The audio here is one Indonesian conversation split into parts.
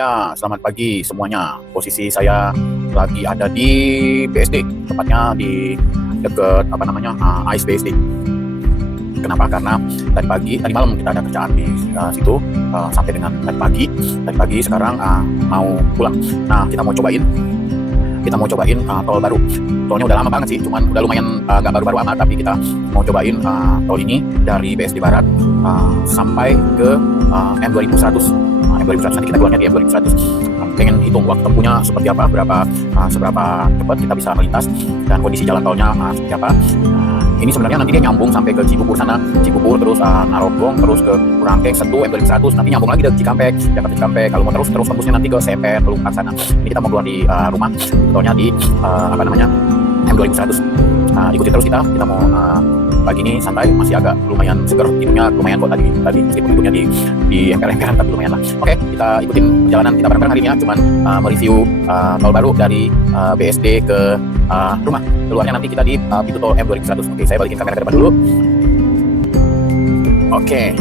Ya, selamat pagi semuanya. Posisi saya lagi ada di BSD, tepatnya di dekat AIS BSD. Kenapa? Karena tadi malam kita ada kerjaan di situ sampai dengan tadi pagi sekarang mau pulang. Nah, kita mau cobain tol baru. Tolnya udah lama banget sih, cuman udah lumayan gak baru-baru amat, tapi kita mau cobain tol ini dari BSD Barat sampai ke M2100. M2100 nanti kita keluarnya di M2100. Pengen hitung waktu tempuhnya seperti apa, seberapa cepat kita bisa melintas, dan kondisi jalan tolnya seperti apa. Ini sebenarnya nanti dia nyambung sampai ke Cibubur sana, terus Narogong, terus ke Burangkeng, Setu, M2100, nanti nyambung lagi ke Cikampek, Jakarta Cikampek. Kalau mau terus tembusnya nanti ke Sepet, Pelumpang sana. Ini kita mau keluar di rumah, tolnya di M2100. Ikuti terus kita mau pagi ini santai, masih agak lumayan seger, hidungnya lumayan kok tadi meskipun hidungnya di emper-emperan, tapi lumayan lah. Oke, kita ikutin perjalanan kita bareng-bareng hari ini ya, cuman mereview tol baru dari BSD ke rumah. Keluarnya nanti kita di pintu tol M2100. Oke, saya balikin kamera ke depan dulu. Oke.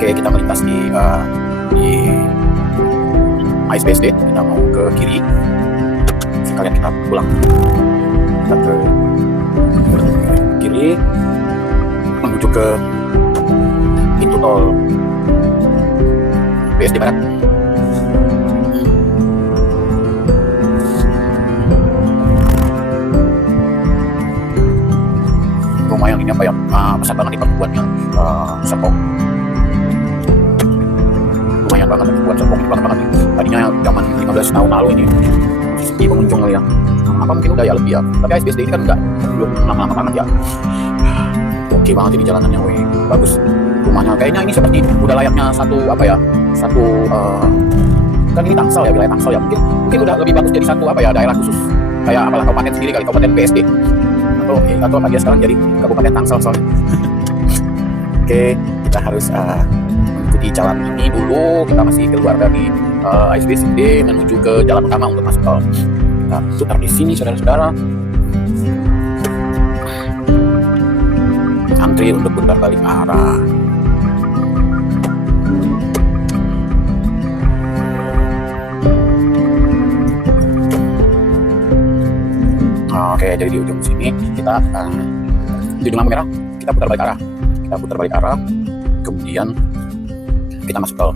Oke, kita melintas di AIS BSD. Kita mau ke kiri, sekalian kita pulang. Kita ke kiri menuju ke pintu tol BSD Barat. Lumayan ini apa ya, besar banget di perempuannya, Serpong. Lumayan banget buat Serpong, banget. Tadinya zaman 15 tahun lalu ini sepi pengunjung kali ya. Apa mungkin udah ya lebih ya. Tapi AIS BSD ini kan belum lama-lama banget ya. Oke banget ini jalanannya, weh, bagus. Rumahnya kayaknya ini seperti udah layaknya satu kan ini Tangsel ya, wilayah Tangsel ya. Mungkin udah lebih bagus jadi satu daerah khusus. Kayak apalah kabupaten sendiri kali, kabupaten BSD. Atau apa dia sekarang jadi kabupaten Tangsel soalnya. Oke, kita harus mengikuti jalan ini dulu. Kita masih keluar dari AIS BSD menuju ke jalan utama untuk masuk tol. Kita putar di sini, saudara-saudara. Antri untuk putar balik arah. Oke, jadi di ujung sini kita di ujung lampu merah kita putar balik arah, kemudian kita masuk tol.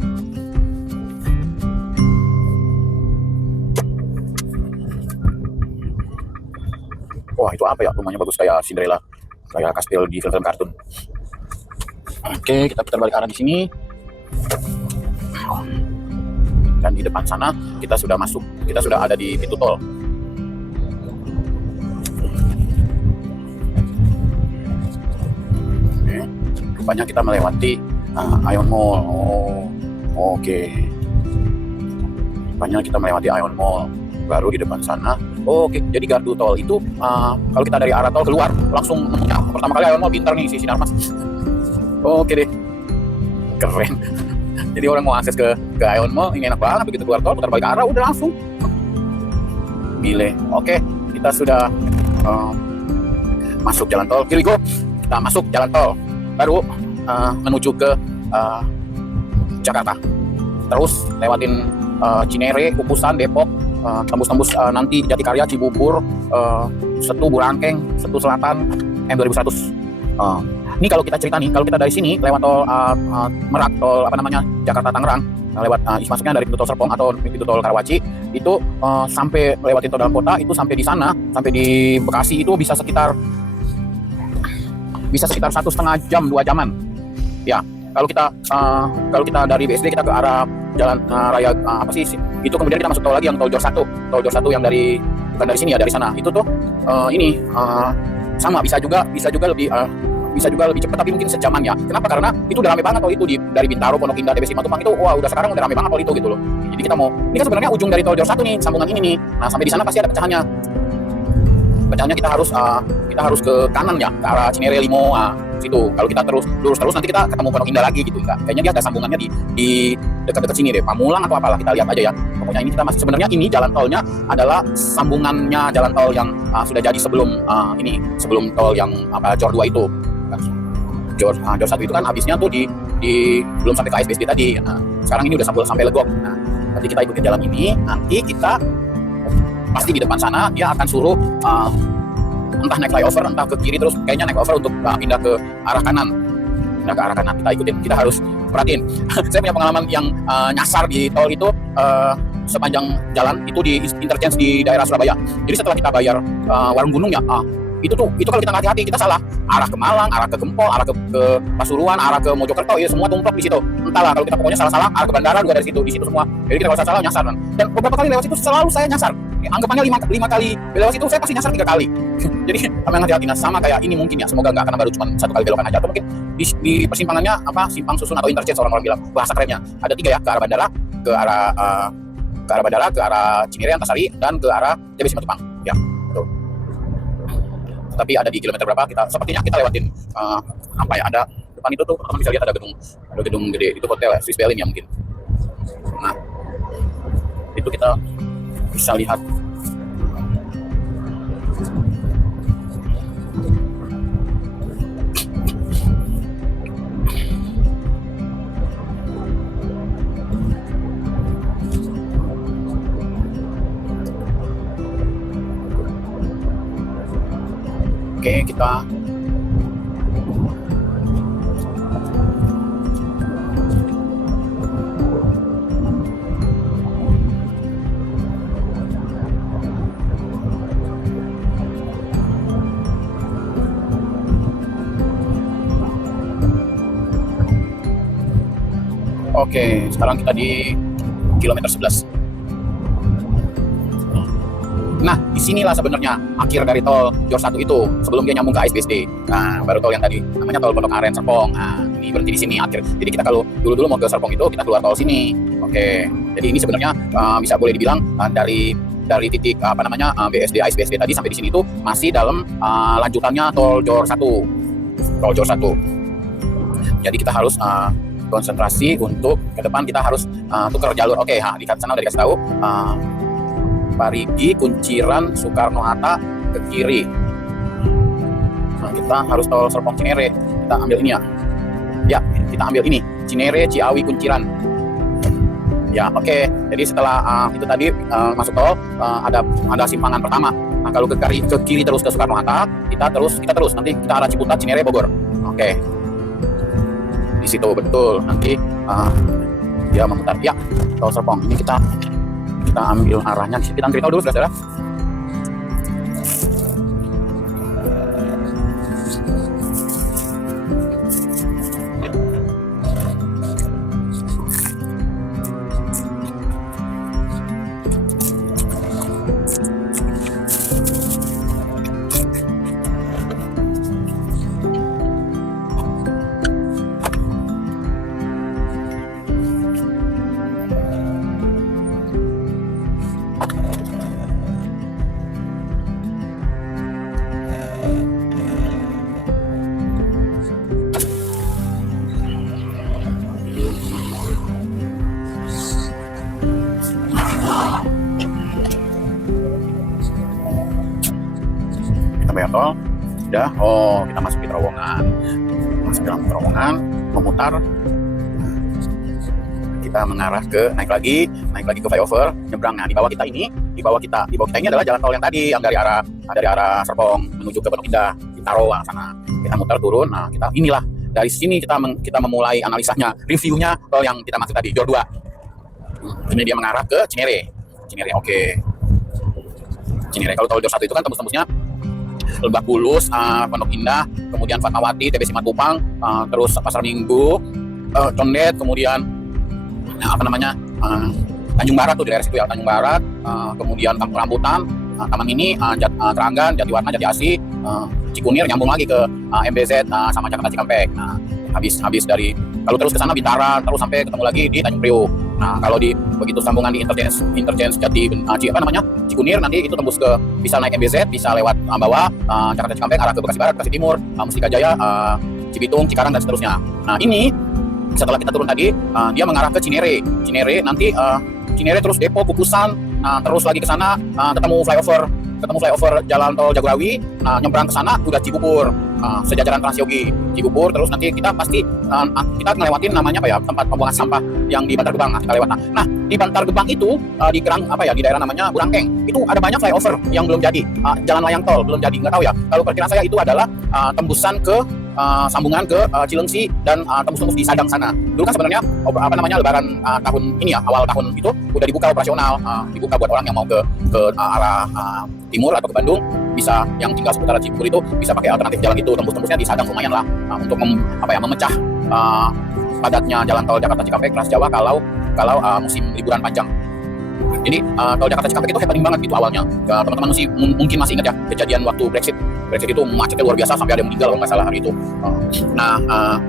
Wah, itu apa ya, rumahnya bagus kayak Cinderella, kayak kastil di film-film kartun. Oke, kita putar balik arah di sini. Dan di depan sana kita sudah ada di pintu tol. Rupanya kita melewati Ion Mall. Oke. Rupanya kita melewati Ion Mall. Baru di depan sana. Oke, jadi gardu tol itu kalau kita dari arah tol keluar langsung nemunya pertama kali Ion Mall. Pintar nih si Sinarmas. Oke deh. Keren. Jadi orang mau akses ke Ion Mall ini enak banget, begitu keluar tol putar balik arah udah langsung. Gile. Oke, kita sudah masuk jalan tol. Kiri go. Kita masuk jalan tol baru menuju ke Jakarta, terus lewatin Cinere, Kukusan, Depok, tembus nanti Jatikarya, Cibubur, Setu, Burangkeng, Setu Selatan, M2100. Ini kalau kita cerita nih, kalau kita dari sini lewat tol Merak, tol Jakarta Tangerang, lewat masuknya dari pintu tol Serpong atau pintu tol Karawaci, itu sampai lewatin tol dalam kota, itu sampai di sana, sampai di Bekasi itu bisa sekitar 1,5 jam, 2 jaman. Ya, kalau kita dari BSD kita ke arah jalan raya itu kemudian kita masuk tol lagi yang tol Jor 1 yang bukan dari sini ya, dari sana. Itu tuh sama bisa juga lebih cepat, tapi mungkin sejaman ya. Kenapa? Karena itu udah rame banget tol itu dari Bintaro, Pondok Indah, TBC Matupang itu sekarang udah rame banget tol itu gitu loh. Jadi kita ini kan sebenarnya ujung dari tol Jor 1 nih, sambungan ini nih. Nah, sampai di sana pasti ada pecahannya. Kita harus kita harus ke kanan ya, ke arah Cinere Limo situ. Kalau kita lurus terus nanti kita ketemu Pondok Indah lagi gitu. Kayaknya dia ada sambungannya di dekat-dekat sini deh, Pamulang atau apalah, kita lihat aja ya. Pokoknya ini kita masih, sebenarnya ini jalan tolnya adalah sambungannya jalan tol yang sudah jadi sebelum tol yang Jor 2 itu. Jor 1 itu kan habisnya tuh di belum sampai ke ASBSD tadi. Nah, sekarang ini udah sampai Legok. Nah, nanti kita ikutin jalan ini, nanti kita pasti di depan sana dia akan suruh entah naik flyover, entah ke kiri, terus kayaknya naik over untuk pindah ke arah kanan. Kita ikutin, kita harus perhatiin. Saya punya pengalaman yang nyasar di tol itu sepanjang jalan itu di interchange di daerah Surabaya. Jadi setelah kita bayar warung gunung ya, itu kalau kita nggak hati-hati kita salah arah ke Malang, arah ke Gempol, arah ke Pasuruan, arah ke Mojokerto, ya semua tumplok di situ. Entahlah, kalau kita pokoknya salah arah ke bandara juga dari situ, di situ semua. Jadi kita kalau salah nyasar. Dan beberapa kali lewat situ selalu saya nyasar. Anggapannya 5 kali lewat situ saya pasti nyasar 3 kali. Jadi kami hati-hati. Nah, sama kayak ini mungkin ya, semoga nggak, karena baru cuma 1 kali belokan aja, atau mungkin di persimpangannya simpang susun atau interchange orang bilang, bahasa kerennya ada 3 ya, ke arah bandara, ke arah Cinere Antasari, dan ke arah TB Simatupang ya. Betul. Tapi ada di kilometer berapa sepertinya kita lewatin ada depan itu tuh, teman-teman bisa lihat ada gedung gede, itu hotel Swiss Berlin ya mungkin. Nah, itu kita bisa lihat. Oke, kita sekarang kita di kilometer 11. Nah, disinilah sebenarnya akhir dari tol Jor 1 itu, sebelum dia nyambung ke ASBSD. Nah, baru tol yang tadi namanya tol Pondok Aren Serpong. Nah, ini berhenti di sini akhir. Jadi kita kalau dulu mau ke Serpong itu kita keluar tol sini. Oke. Jadi ini sebenarnya bisa boleh dibilang dari titik BSD ASBSD tadi sampai di sini itu masih dalam lanjutannya tol Jor 1. Tol Jor 1. Jadi kita harus konsentrasi untuk ke depan, kita harus tukar jalur. Oke, di sana udah dikasih tahu Parigi, Kunciran, Soekarno-Hatta ke kiri. Nah, kita harus tol Serpong Cinere. Kita ambil ini ya. Ya, kita ambil ini. Cinere, Ciawi, Kunciran. Ya, oke. Jadi setelah itu tadi masuk tol ada simpangan pertama. Nah, kalau ke kiri terus ke Soekarno-Hatta, kita terus nanti kita arah Ciputat, Cinere, Bogor. Oke. Di situ betul. Nanti dia memutar. Ya, tol Serpong. Ini kita ambil arahnya. Kita cerita dulu saudara. Bayar tol, udah, kita masuk di terowongan, dalam terowongan, memutar, kita mengarah ke naik lagi ke flyover, nyebrang. Nah, di bawah kita ini adalah jalan tol yang tadi, yang dari arah Serpong menuju ke Pondok Indah, di Taro sana. Kita mutar turun. Nah, inilah dari sini kita memulai analisanya, reviewnya tol yang kita maksud tadi, Jor 2. Ini dia mengarah ke Cinere, oke. Cinere, kalau tol Jor 1 itu kan tembus-tembusnya Lebak Bulus, Pondok Indah, kemudian Fatmawati, TB Simatupang, terus Pasar Minggu, Condet, kemudian Tanjung Barat tuh di daerah situ ya, Tanjung Barat, kemudian Kampung Rambutan, Taman Mini, Teranggan, Jatiwarna, Jati Asih, Cikunir, nyambung lagi ke MBZ sama Jakarta Cikampek. Nah, habis dari kalau terus ke sana Bintara, terus sampai ketemu lagi di Tanjung Priok. Nah, kalau di begitu sambungan di interchange Cikunir, nanti itu tembus ke, bisa naik MBZ, bisa lewat bawah Jakarta Cikampek arah ke Bekasi Barat, Bekasi Timur, Mustika Jaya, Cibitung, Cikarang dan seterusnya. Nah ini setelah kita turun tadi, dia mengarah ke Cinere nanti Cinere terus Depok, Kukusan, terus lagi ke sana ketemu flyover jalan tol Jagorawi, nyebrang ke sana udah Cibubur, sejajaran Transyogi Cibubur, terus nanti kita pasti kita ngelewatin namanya apa ya, tempat pembuangan sampah yang di Bantar Gebang, kita lewat. Nah di Bantar Gebang itu di di daerah namanya Burangkeng itu ada banyak flyover yang belum jadi, jalan layang tol belum jadi, nggak tahu ya, kalau perkiraan saya itu adalah tembusan ke sambungan ke Cilengsi dan tembus-tembus di Sadang sana. Dulu kan sebenarnya Lebaran tahun ini ya, awal tahun itu udah dibuka operasional, dibuka buat orang yang mau ke arah timur atau ke Bandung, bisa yang tinggal seputaran Cibubur itu bisa pakai alternatif jalan itu, tembus-tembusnya di Sadang lumayan lah, untuk memecah padatnya jalan tol Jakarta Cikampek Trans Jawa kalau musim liburan panjang. Jadi tol Jakarta Cikampek itu happening banget gitu awalnya. Teman-teman mungkin masih ingat ya kejadian waktu Brexit itu macetnya luar biasa sampai ada yang meninggal kalau nggak salah hari itu.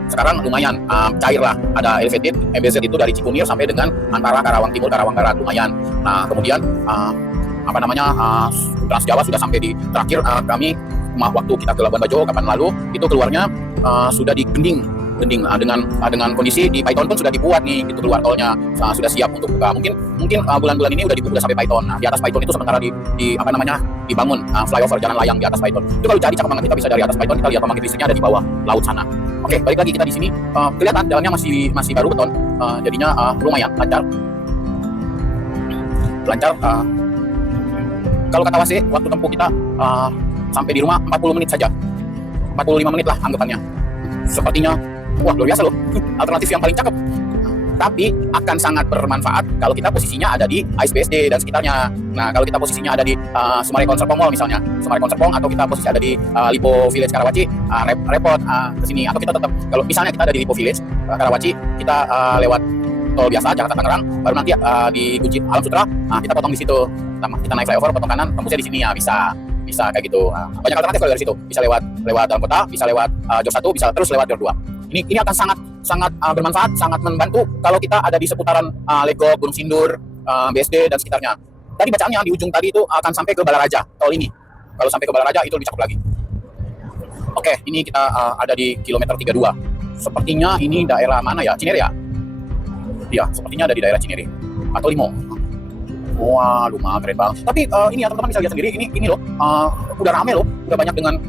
Sekarang lumayan cair lah, ada elevated MBZ itu dari Cikunir sampai dengan antara Karawang Timur, Karawang Barat lumayan. Nah kemudian Trans Jawa sudah sampai di terakhir kami waktu kita ke Labuan Bajo kapan lalu itu keluarnya sudah di Gending dengan kondisi di Python pun sudah dibuat nih gitu, keluar tolnya sudah siap untuk buka. Mungkin bulan-bulan ini udah sampai Python. Nah, di atas Python itu sementara dibangun flyover jalan layang di atas Python. Itu kalau cari cakep banget, kita bisa dari atas Python kita lihat pembangkit listriknya ada di bawah laut sana. Oke, balik lagi kita di sini, kelihatan jalannya masih baru beton, jadinya lumayan lancar. Kalau kata WC, waktu tempuh kita sampai di rumah 40 menit saja, 45 menit lah anggapannya. Sepertinya wah luar biasa loh, alternatif yang paling cakep. Tapi akan sangat bermanfaat kalau kita posisinya ada di AISBSD dan sekitarnya. Nah kalau kita posisinya ada di Sumarekon Serpong Mall misalnya, Sumarekon Serpong, atau kita posisi ada di Lipo Village Karawaci, repot ke sini. Atau kita tetap, kalau misalnya kita ada di Lipo Village Karawaci, kita lewat tol biasa Jakarta Tangerang, baru nanti di Kunci Alam Sutra, kita potong di situ, kita naik flyover, potong kanan, tembusnya di sini ya, bisa kayak gitu. Banyak alternatif kalau dari situ, bisa lewat dalam kota, bisa lewat Jor 1, bisa terus lewat Jor 2. Ini akan sangat bermanfaat, sangat membantu kalau kita ada di seputaran Legok, Gunung Sindur, BSD dan sekitarnya. Tadi bacaannya di ujung tadi itu akan sampai ke Balaraja, tol ini. Kalau sampai ke Balaraja itu lebih cakep lagi. Oke, ini kita ada di kilometer 32. Sepertinya ini daerah mana ya? Cinere ya? Iya, sepertinya ada di daerah Cinere atau Limo. Wah, lumayan keren banget. Tapi ini ya teman-teman bisa lihat sendiri, ini loh, udah rame loh, udah banyak dengan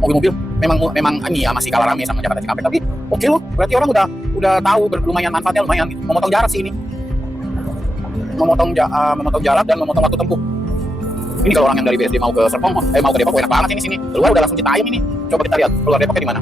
mobil-mobil. Memang ini ya masih kalah rame sama Jakarta Cikampek, tapi oke loh, berarti orang udah tahu lumayan manfaatnya, lumayan gitu. Memotong jarak sih ini, memotong jarak dan memotong waktu tempuh. Ini kalau orang yang dari BSD mau ke Serpong, mau ke Depok enak banget sini. Keluar udah langsung Citayam ini. Coba kita lihat keluar Depoknya di mana.